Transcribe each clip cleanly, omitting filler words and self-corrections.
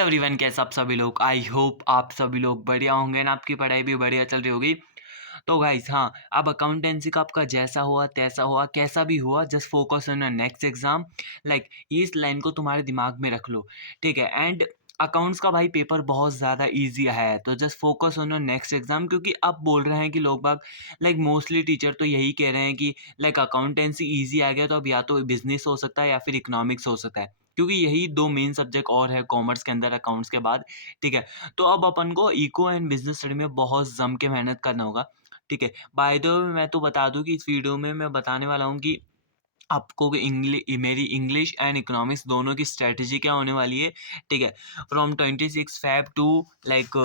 Hello everyone, कैसे आप सभी लोग। आई होप आप सभी लोग बढ़िया होंगे ना, आपकी पढ़ाई भी बढ़िया चल रही होगी। तो गाइस, हाँ, अब अकाउंटेंसी का आपका जैसा हुआ तैसा हुआ, कैसा भी हुआ, just focus on your next exam. Like इस लाइन को तुम्हारे दिमाग में रख लो, ठीक है। एंड अकाउंट्स का भाई पेपर बहुत ज़्यादा इजी है, तो just focus on your next exam. क्योंकि अब बोल रहे हैं कि लोग बाग, लाइक मोस्टली टीचर तो यही कह रहे हैं कि लाइक अकाउंटेंसी इजी आ गया, तो अब या तो बिजनेस हो सकता है या फिर इकोनॉमिक्स हो सकता है। क्योंकि यही दो मेन सब्जेक्ट और है कॉमर्स के अंदर अकाउंट्स के बाद, ठीक है। तो अब अपन को इको एंड बिजनेस स्टडी में बहुत जम के मेहनत करना होगा, ठीक है। बाय द वे मैं तो बता दूं कि इस वीडियो में मैं बताने वाला हूँ कि आपको मेरी इंग्लिश एंड इकोनॉमिक्स दोनों की स्ट्रेटजी क्या होने वाली है, ठीक है। फ्रॉम 26 फेब टू लाइक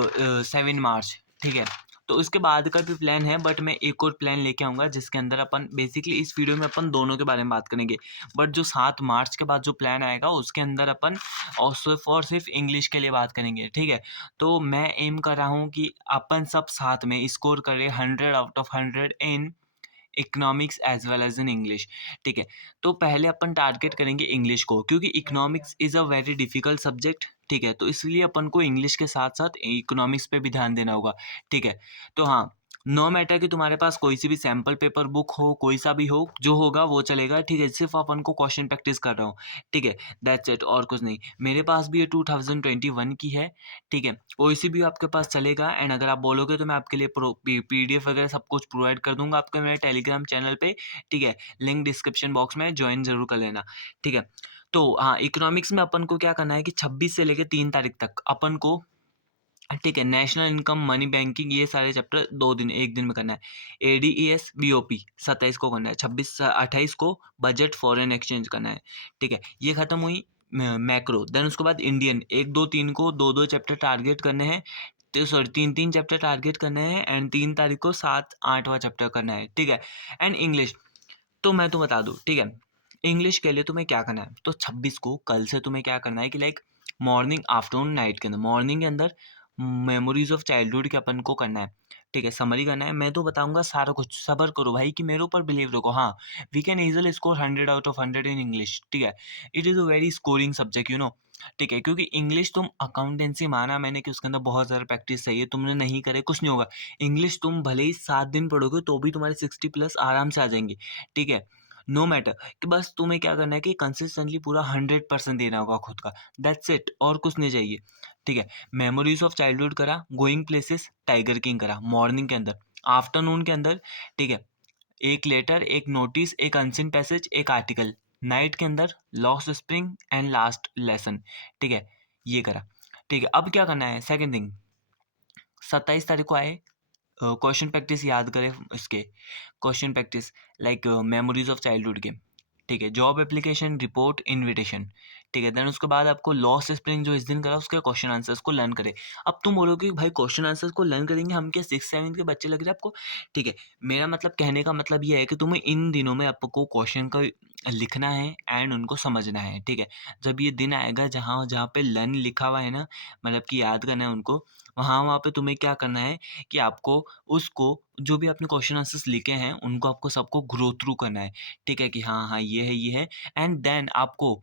7 मार्च, ठीक है। तो उसके बाद का भी प्लान है, बट मैं एक और प्लान लेके आऊँगा जिसके अंदर अपन बेसिकली इस वीडियो में अपन दोनों के बारे में बात करेंगे। बट जो 7 मार्च के बाद जो प्लान आएगा उसके अंदर अपन और सिर्फ इंग्लिश के लिए बात करेंगे, ठीक है। तो मैं एम कर रहा हूँ कि अपन सब साथ में स्कोर करें 100 out of 100 in economics as well as in English, ठीक है। तो पहले अपन टारगेट करेंगे इंग्लिश को, क्योंकि economics is a very difficult subject, ठीक है। तो इसलिए अपन को इंग्लिश के साथ साथ इकोनॉमिक्स पे भी ध्यान देना होगा, ठीक है। तो हाँ, नो मैटर कि तुम्हारे पास कोई सी भी सैम्पल पेपर बुक हो, कोई सा भी हो, जो होगा वो चलेगा, ठीक है। सिर्फ अपन को क्वेश्चन प्रैक्टिस कर रहा हूँ, ठीक है। दैट्स इट, और कुछ नहीं। मेरे पास भी ये 2021 की है, ठीक है। कोई सी भी आपके पास चलेगा। एंड अगर आप बोलोगे तो मैं आपके लिए पीडीएफ वगैरह सब कुछ प्रोवाइड कर दूंगा आपके मेरे टेलीग्राम चैनल पे, ठीक है। लिंक डिस्क्रिप्शन बॉक्स में ज्वाइन जरूर कर लेना, ठीक है। तो हाँ, इकोनॉमिक्स में अपन को क्या करना है कि 26 से लेकर 3 तारीख तक अपन को, ठीक है, नेशनल इनकम, मनी बैंकिंग, ये सारे चैप्टर 2 दिन 1 दिन में करना है। एडीईएस बीओपी 27 को करना है, 26 28 को बजट फॉरेन एक्सचेंज करना है, ठीक है। ये खत्म हुई मैक्रो। देन उसके बाद इंडियन 1 2 3 को 2 2 चैप्टर टारगेट करने हैं। तो सॉरी, 3 3 चैप्टर टारगेट करने हैं। एंड 3 तारीख को 7 8वां चैप्टर करना है, ठीक है। एंड इंग्लिश तो मैं तो बता दूं, ठीक है। इंग्लिश के लिए तुम्हें क्या करना है, तो 26 को कल से तुम्हें क्या करना है कि लाइक मॉर्निंग आफ्टरनून नाइट के अंदर, मॉर्निंग के अंदर मेमोरीज ऑफ चाइल्डहुड के अपन को करना है, ठीक है। समरी करना है। मैं तो बताऊंगा सारा कुछ, सब्र करो भाई कि मेरे ऊपर बिलीव रखो। हाँ, we can easily score 100 out of 100 in English, ठीक है। It is a very scoring subject, ठीक है। क्योंकि इंग्लिश तुम अकाउंटेंसी, माना मैंने कि उसके अंदर बहुत ज़्यादा प्रैक्टिस चाहिए, तुमने नहीं करे कुछ नहीं होगा। इंग्लिश तुम भले ही 7 दिन पढ़ोगे तो भी तुम्हारे 60+ आराम से आ जाएंगे, ठीक है। नो मैटर कि बस तुम्हें क्या करना है कि कंसिस्टेंटली पूरा 100% देना होगा खुद का। दैट्स इट, और कुछ नहीं चाहिए, ठीक है। मेमोरीज ऑफ चाइल्डहुड करा, गोइंग प्लेसेस, टाइगर किंग करा मॉर्निंग के अंदर। आफ्टरनून के अंदर, ठीक है, एक लेटर, एक नोटिस, एक अनसीन पैसेज, एक आर्टिकल। नाइट के अंदर lost spring and last lesson, ठीक है। ये करा, ठीक है। अब क्या करना है, सेकंड थिंग, 27 तारीख को आए, क्वेश्चन प्रैक्टिस याद करें इसके। Question practice like memories of childhood के, ठीक है। जॉब एप्लीकेशन, रिपोर्ट, इनविटेशन, ठीक है। देन उसके बाद आपको लॉस्ट स्प्रिंग जो इस दिन करा उसके क्वेश्चन आंसर्स को लर्न करें। अब तुम बोलोगे कि भाई क्वेश्चन आंसर्स को लर्न करेंगे हम, क्या 6 7 के बच्चे लग रहे हैं आपको, ठीक है। मेरा मतलब, कहने का मतलब ये है कि तुम्हें इन दिनों में आपको क्वेश्चन का लिखना है एंड उनको समझना है, ठीक है। जब ये दिन आएगा जहाँ जहाँ पे लर्न लिखा हुआ है ना, मतलब कि याद करना है उनको, वहाँ वहाँ पे तुम्हें क्या करना है कि आपको उसको, जो भी आपने क्वेश्चन आंसर्स लिखे हैं उनको आपको सबको ग्रो थ्रू करना है, ठीक है। कि हाँ हाँ, ये है ये है। एंड देन आपको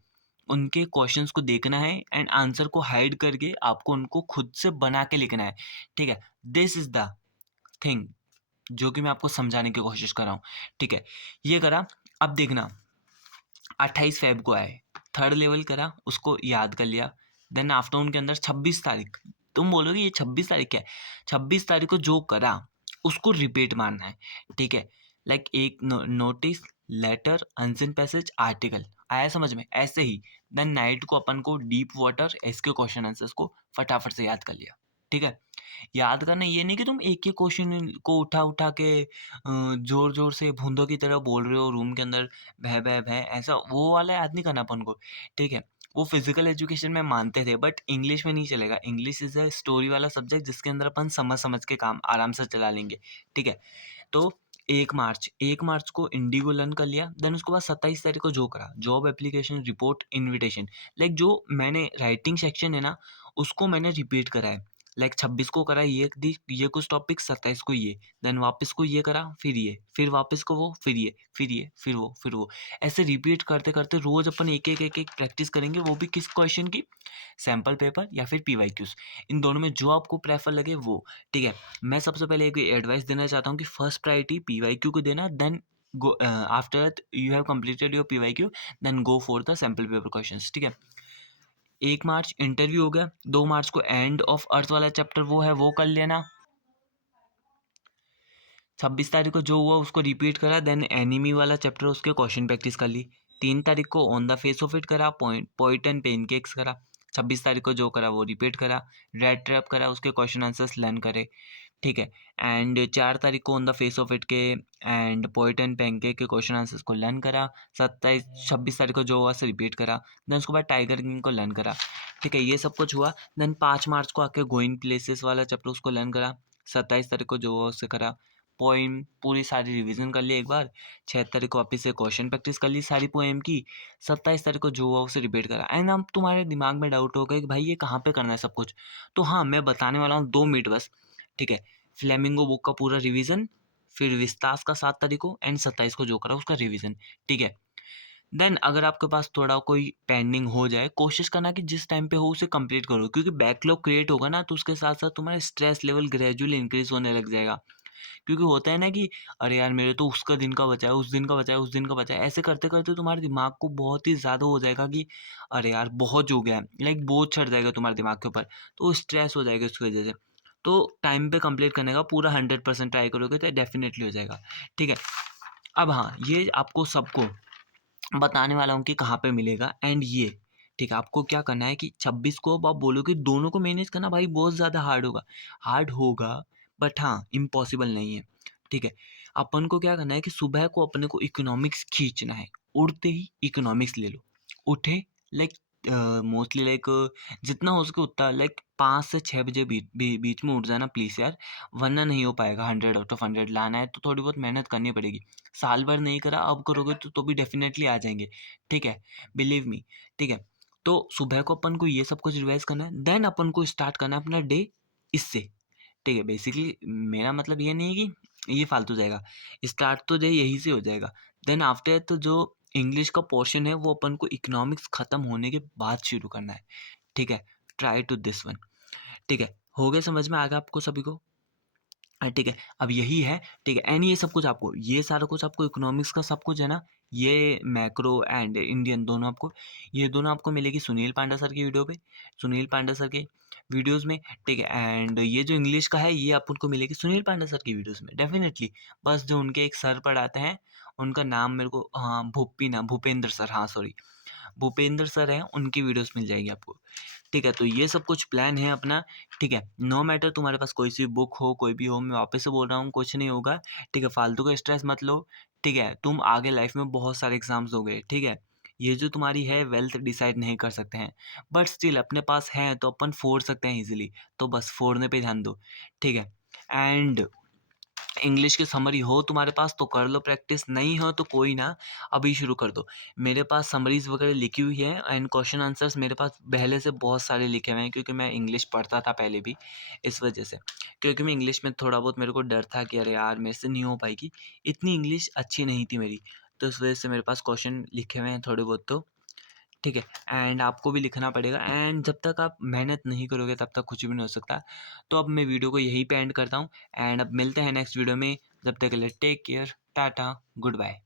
उनके क्वेश्चंस को देखना है एंड आंसर को हाइड करके आपको उनको खुद से बना के लिखना है, ठीक है। दिस इज द थिंग जो कि मैं आपको समझाने की कोशिश कर रहा हूँ, ठीक है। ये करा। अब देखना, 28 फेब को आए, थर्ड लेवल करा, उसको याद कर लिया। देन आफ्टरनून के अंदर 26 तारीख, तुम बोलोगे ये 26 तारीख क्या है, 26 तारीख को जो करा उसको रिपीट मारना है, ठीक है। लाइक एक notice, letter, unseen passage, article, आया समझ में, ऐसे ही। देन नाइट को अपन को डीप वाटर, इसके क्वेश्चन आंसर्स को फटाफट से याद कर लिया, ठीक है। याद करना ये नहीं कि तुम एक ही क्वेश्चन को उठा उठा के जोर जोर से भूंदों की तरह बोल रहे हो रूम के अंदर, भय भय भय, ऐसा वो वाला याद नहीं करना अपन को, ठीक है। वो फिजिकल एजुकेशन में मानते थे, बट इंग्लिश में नहीं चलेगा। इंग्लिश इज अ स्टोरी वाला सब्जेक्ट जिसके अंदर अपन समझ समझ के काम आराम से चला लेंगे, ठीक है। तो 1 मार्च को इंडिगो लर्न कर लिया। देन उसके बाद 27 तारीख को जो करा, job application, report, invitation, like जो मैंने राइटिंग सेक्शन है ना, उसको मैंने रिपीट करा है। लाइक 26 को करा ये कुछ टॉपिक, 27 को ये, देन वापस को ये करा, फिर ये, फिर वापस को वो, फिर ये, फिर ये, फिर वो, फिर वो, ऐसे रिपीट करते करते रोज अपन एक एक एक एक प्रैक्टिस करेंगे, वो भी किस क्वेश्चन की, सैम्पल पेपर या फिर पीवाईक्यूज, इन दोनों में जो आपको प्रेफर लगे वो। ठीक है, मैं सबसे पहले एक एडवाइस देना चाहता हूँ कि फर्स्ट प्रायोरिटी पीवाईक्यू को देना, then go after that you have completed your PYQ, then go for the sample paper questions। ठीक है, 1 मार्च इंटरव्यू हो गया, 2 मार्च को एंड ऑफ अर्थ वाला चैप्टर वो है वो कर लेना, 26 तारीख को जो हुआ उसको रिपीट करा, देन एनिमी वाला चैप्टर उसके क्वेश्चन प्रैक्टिस कर ली, 3 तारीख को on the face of it करा, पॉइंट एंड पेनकेक्स करा, 26 तारीख को जो करा वो रिपीट करा, रेड ट्रैप करा, उसके क्वेश्चन आंसर्स लर्न करे। ठीक है, एंड 4 तारीख को on the face of it के एंड पोइट एंड पैनकेक के क्वेश्चन आंसर्स को लर्न करा, 26 तारीख को जो हुआ से रिपीट करा, देन उसके बाद टाइगर किंग को लर्न करा। ठीक है, ये सब कुछ हुआ, देन 5 मार्च को आके गोइंग प्लेसेस वाला चैप्टर उसको लर्न करा, 27 तारीख को जो हुआ उससे करा, पोइम पूरी सारी रिवीजन कर ली एक बार, 6 तारीख को वापस से क्वेश्चन प्रैक्टिस कर ली सारी पोएम की, 27 तारीख को जो हुआ उसे रिपीट करा। एंड अब तुम्हारे दिमाग में डाउट होगा कि भाई ये कहाँ पे करना है सब कुछ, तो हाँ मैं बताने वाला हूँ 2 मिनट बस। ठीक है, फ्लेमिंगो बुक का पूरा रिवीजन, फिर विस्तास का 7 तारीख को एंड 27 को जो करा उसका रिवीजन। ठीक है, देन अगर आपके पास थोड़ा कोई पेंडिंग हो जाए, कोशिश करना कि जिस टाइम पे हो उसे कंप्लीट करो, क्योंकि बैकलॉग क्रिएट होगा ना तो उसके साथ साथ तुम्हारा स्ट्रेस लेवल ग्रेजुअली इंक्रीज होने लग जाएगा। क्योंकि होता है ना कि अरे यार मेरे तो उसका दिन का बचा है, उस दिन का बचा है, उस दिन का बचा है, ऐसे करते करते तुम्हारे दिमाग को बहुत ही ज़्यादा हो जाएगा कि अरे यार बहुत हो गया है, लाइक बोझ चढ़ जाएगा तुम्हारे दिमाग के ऊपर, तो स्ट्रेस हो जाएगा उसकी वजह से। तो टाइम पे कंप्लीट करने का पूरा 100% ट्राई करोगे तो डेफिनेटली हो जाएगा। ठीक है, अब हाँ ये आपको सबको बताने वाला हूँ कि कहाँ पे मिलेगा एंड ये। ठीक है, आपको क्या करना है कि 26 को अब आप बोलो कि दोनों को मैनेज करना भाई बहुत ज़्यादा हार्ड होगा, बट हाँ इम्पॉसिबल नहीं है। ठीक है, अपन को क्या करना है कि सुबह को अपने को इकोनॉमिक्स खींचना है, उठते ही इकोनॉमिक्स ले लो, उठे लाइक मोस्टली लाइक जितना हो सके उतना, लाइक 5 से 6 बजे बीच में उठ जाना प्लीज़ यार, वरना नहीं हो पाएगा। 100 आउट ऑफ 100 लाना है तो थोड़ी बहुत मेहनत करनी पड़ेगी। साल भर नहीं करा, अब करोगे तो भी डेफिनेटली आ जाएंगे। ठीक है, बिलीव मी। ठीक है, तो सुबह को अपन को ये सब कुछ रिवाइज करना है, देन अपन को स्टार्ट करना है अपना डे इससे। ठीक है, बेसिकली मेरा मतलब ये नहीं है कि ये फालतू जाएगा, स्टार्ट तो डे यहीं से हो जाएगा। देन आफ्टर तो जो इंग्लिश का पोर्शन है वो अपन को इकोनॉमिक्स खत्म होने के बाद शुरू करना है। ठीक है, ट्राई टू दिस वन। ठीक है, हो गया समझ में, आ गया आपको सभी को? ठीक है, अब यही है। ठीक है, एंड ये सब कुछ आपको, ये सारा कुछ आपको इकोनॉमिक्स का सब कुछ है ना, ये मैक्रो एंड इंडियन दोनों आपको, ये दोनों आपको मिलेगी सुनील पांडा सर की वीडियो पे, सुनील पांडा सर के वीडियोस में। ठीक है, एंड ये जो इंग्लिश का है ये आपको मिलेगी सुनील पांडा सर की वीडियोस में डेफिनेटली। बस जो उनके एक सर पढ़ाते हैं, उनका नाम मेरे को, हाँ भूपेंद्र सर, हाँ सॉरी भूपेंद्र सर हैं, उनकी वीडियोस मिल जाएगी आपको। ठीक है, तो ये सब कुछ प्लान है अपना। ठीक है, नो मैटर तुम्हारे पास कोई सी बुक हो, कोई भी हो, मैं वापस से बोल रहा हूँ कुछ नहीं होगा। ठीक है, फालतू का स्ट्रेस मत लो। ठीक है, तुम आगे लाइफ में बहुत सारे एग्जाम्स दोगे। ठीक है, ये जो तुम्हारी है वेल्थ डिसाइड नहीं कर सकते हैं, बट स्टिल अपने पास है तो अपन फोड़ सकते हैं इजीली, तो बस फोड़ने पे ध्यान दो। ठीक है, एंड इंग्लिश की समरी हो तुम्हारे पास तो कर लो प्रैक्टिस, नहीं हो तो कोई ना, अभी शुरू कर दो। मेरे पास समरीज वगैरह लिखी हुई है एंड क्वेश्चन आंसर्स मेरे पास पहले से बहुत सारे लिखे हुए हैं, क्योंकि मैं इंग्लिश पढ़ता था पहले भी, इस वजह से। क्योंकि मैं इंग्लिश में थोड़ा बहुत मेरे को डर था कि अरे यार मेरे से नहीं हो पाएगी, इतनी इंग्लिश अच्छी नहीं थी मेरी, तो इस वजह से मेरे पास क्वेश्चन लिखे हुए हैं थोड़े बहुत तो। ठीक है, एंड आपको भी लिखना पड़ेगा, एंड जब तक आप मेहनत नहीं करोगे तब तक कुछ भी नहीं हो सकता। तो अब मैं वीडियो को यहीं पे एंड करता हूँ, एंड अब मिलते हैं नेक्स्ट वीडियो में। जब तक के लिए take care, tata, good bye.